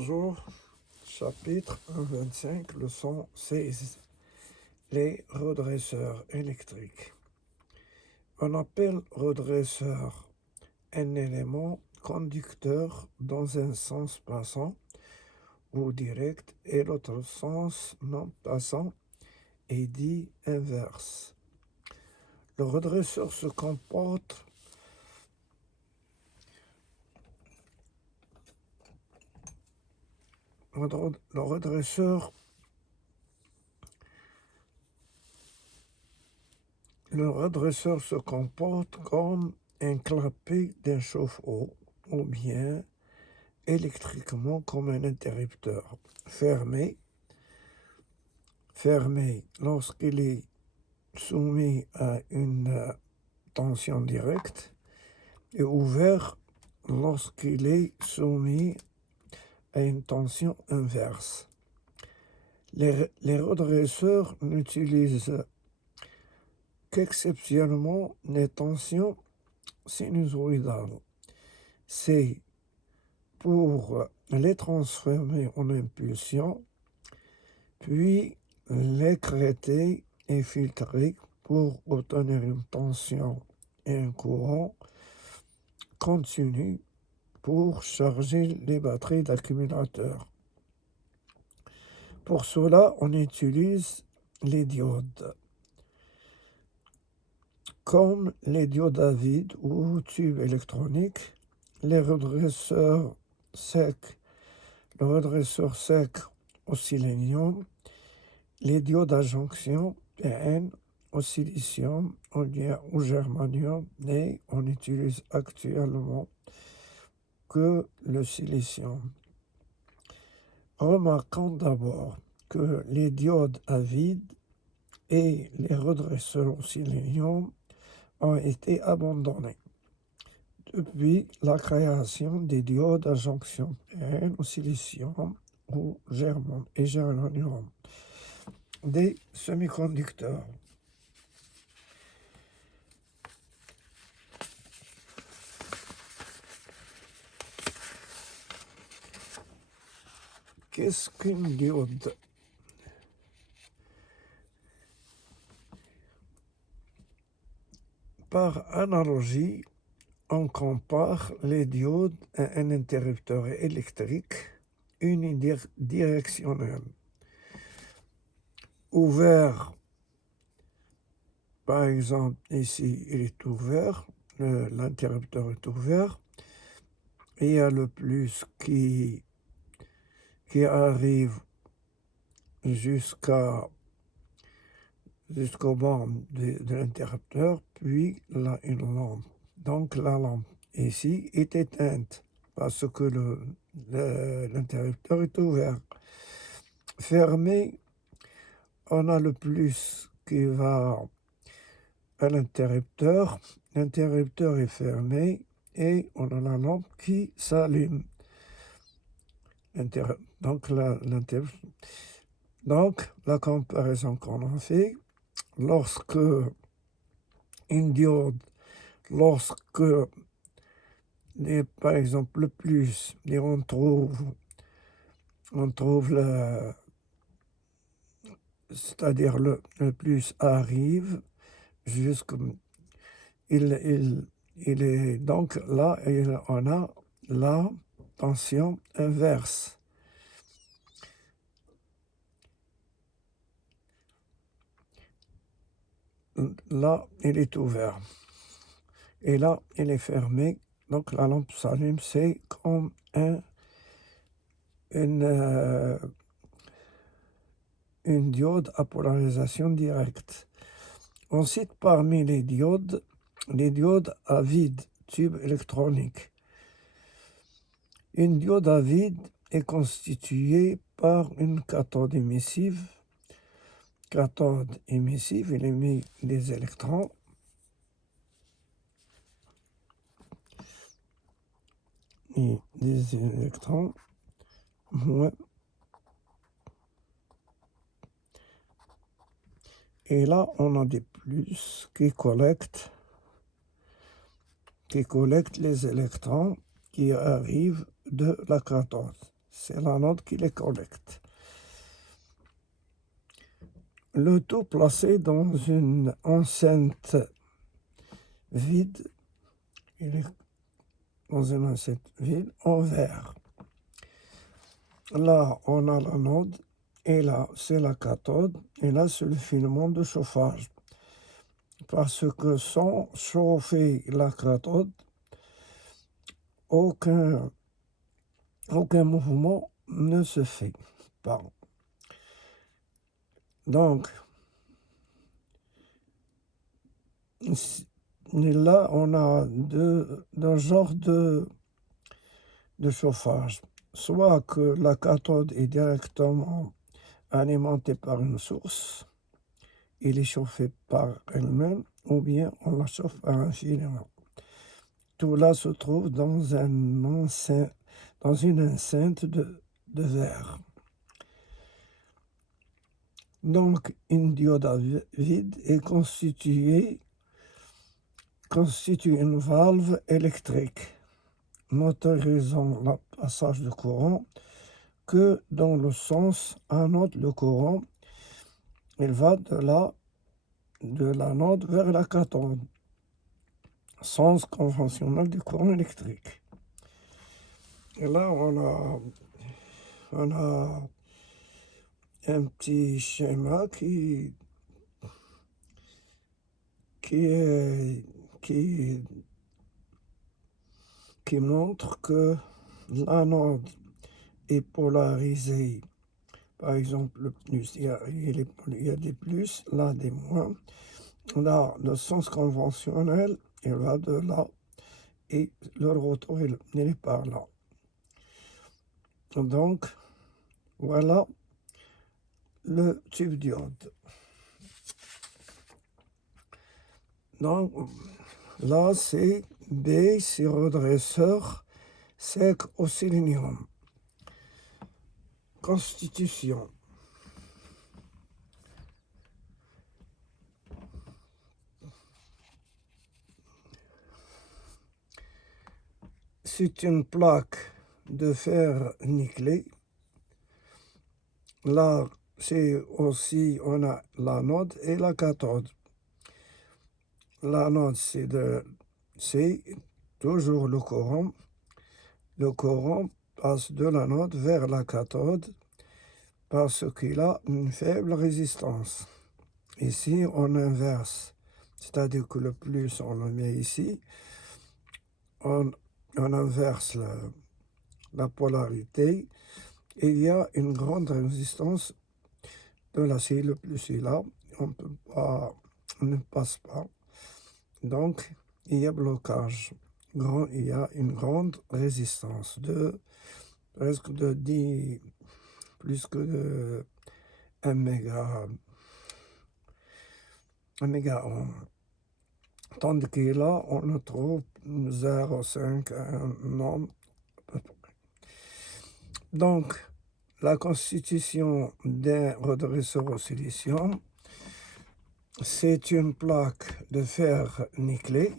Bonjour, chapitre 1.25, leçon 16. Les redresseurs électriques. On appelle redresseur un élément conducteur dans un sens passant ou direct et l'autre sens non passant est dit inverse. Le redresseur se comporte le redresseur se comporte comme un clapet d'un chauffe-eau ou bien électriquement comme un interrupteur. Fermé lorsqu'il est soumis à une tension directe et ouvert lorsqu'il est soumis à une tension inverse. Les redresseurs n'utilisent qu'exceptionnellement les tensions sinusoïdales. C'est pour les transformer en impulsion, puis l'écrêter et filtrer pour obtenir une tension et un courant continu pour charger les batteries d'accumulateurs. Pour cela, on utilise les diodes. Comme les diodes à vide ou tubes électroniques, le redresseur sec au sélénium, les diodes à jonction PN au silicium, au germanium, et on utilise actuellement que le silicium. Remarquons d'abord que les diodes à vide et les redresseurs au sélénium ont été abandonnés depuis la création des diodes à jonction PN au silicium ou germanium des semi-conducteurs. Qu'est-ce qu'une diode? Par analogie, on compare les diodes à un interrupteur électrique unidirectionnel. Ouvert, par exemple, ici, il est ouvert, l'interrupteur est ouvert, et il y a le plus qui arrive jusqu'au borne de l'interrupteur, puis là, une lampe. Donc la lampe ici est éteinte parce que l'interrupteur est ouvert. Fermé, on a le plus qui va à l'interrupteur. L'interrupteur est fermé et on a la lampe qui s'allume. Donc la comparaison qu'on a fait, lorsque une diode, par exemple le plus, et on trouve c'est-à-dire le plus arrive jusqu'à il est donc là on a la tension inverse. Là, il est ouvert. Et là, il est fermé. Donc, la lampe s'allume. C'est comme une diode à polarisation directe. On cite parmi les diodes à vide, tube électronique. Une diode à vide est constituée par une cathode émissive. Il émet des électrons. Et des électrons. Ouais. Et là, on a des plus qui collectent les électrons qui arrivent de la cathode. c'est l'anode qui les collecte. Le tout placé dans une enceinte vide, il est dans une enceinte vide en verre. Là, on a l'anode, et là, c'est la cathode, et là, c'est le filament de chauffage. Parce que sans chauffer la cathode, aucun mouvement ne se fait pas. Donc, là, on a deux genres de chauffage. Soit que la cathode est directement alimentée par une source, elle est chauffée par elle-même, ou bien on la chauffe par un filament. Tout là se trouve dans une enceinte de verre. Donc, une diode à vide est constitue une valve électrique n'autorisant le passage de courant que dans le sens anode. Le courant, il va de l'anode vers la cathode, sens conventionnel du courant électrique. Et là, on a un petit schéma qui montre que l'anode est polarisée. Par exemple, il y a des plus, là des moins. Là, le sens conventionnel, il va de là, et le retour, il est par là. Donc, voilà le tube diode. Donc, là, c'est B, c'est redresseur sec au sélénium. Constitution. C'est une plaque de fer nickelé. Là, c'est aussi, on a l'anode et la cathode. L'anode, c'est toujours le courant. Le courant passe de l'anode vers la cathode parce qu'il a une faible résistance. Ici, on inverse, c'est-à-dire que le plus, on le met ici. On inverse la polarité. Et il y a une grande résistance de l'acier. Le plus est là, on ne passe pas. Donc, il y a blocage. Il y a une grande résistance de presque de 10, plus que de 1 mégaohm. Tandis que là, on ne trouve 0,5 ohm à peu près. Donc, la constitution d'un redresseur au silicium, c'est une plaque de fer nickelé,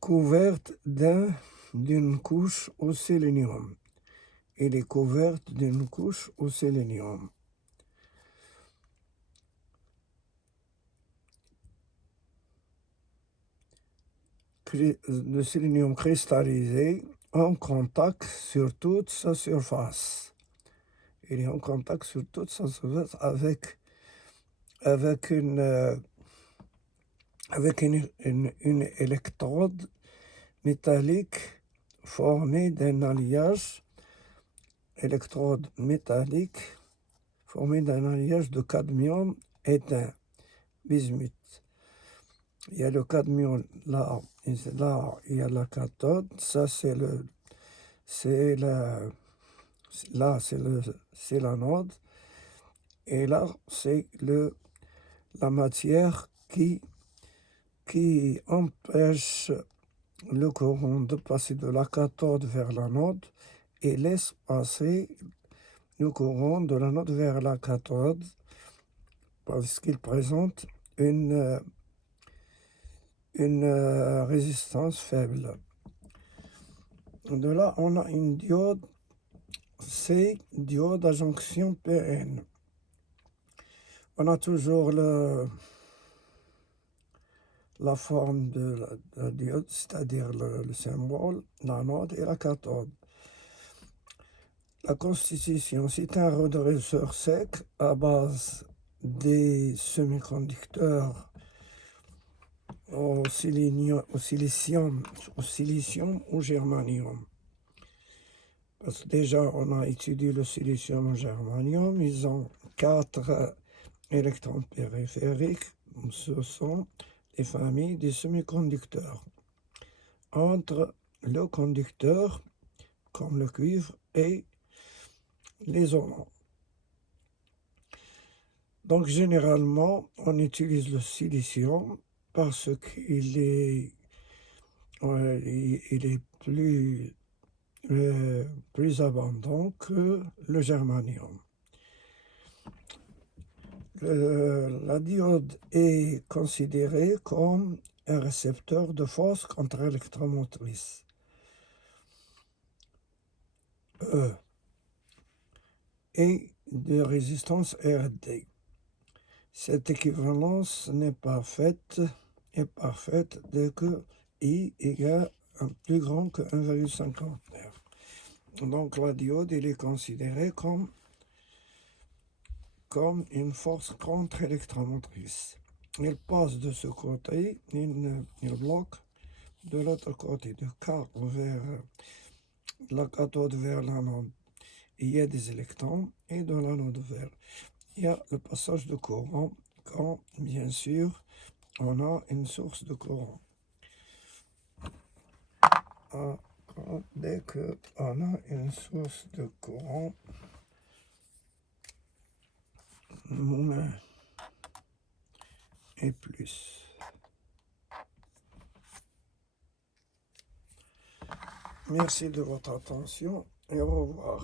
couverte d'une couche au sélénium. Elle est couverte d'une couche au sélénium. Le sélénium cristallisé en contact sur toute sa surface. Il est en contact sur toute sa surface avec une électrode métallique formée d'un alliage de cadmium éteint, bismuth. Il y a le cadmium là, il y a la cathode, ça c'est l'anode, et là c'est la matière qui empêche le courant de passer de la cathode vers l'anode et laisse passer le courant de l'anode vers la cathode parce qu'il présente une résistance faible. De là, on a une diode C, diode à jonction PN. On a toujours la forme de la diode, c'est-à-dire le symbole, l'anode et la cathode. La constitution, c'est un redresseur sec à base des semi-conducteurs au silicium ou germanium. Parce que déjà, on a étudié le silicium et le germanium. Ils ont 4 électrons périphériques. Ce sont les familles des semi-conducteurs. Entre le conducteur, comme le cuivre, et l'isolant. Donc, généralement, on utilise le silicium parce qu'il est, il est plus abondant que le germanium. La diode est considérée comme un récepteur de force contre-électromotrice. E et de résistance RD. Cette équivalence est parfaite dès que I égale plus grand que 1,59. Donc la diode elle est considérée comme une force contre-électromotrice. Il passe de ce côté, il bloque de l'autre côté, de vers la cathode vers l'anode. Il y a des électrons et de l'anode vers. Il y a le passage de courant quand, bien sûr, on a une source de courant. Dès qu'on a une source de courant, moins et plus. Merci de votre attention et au revoir.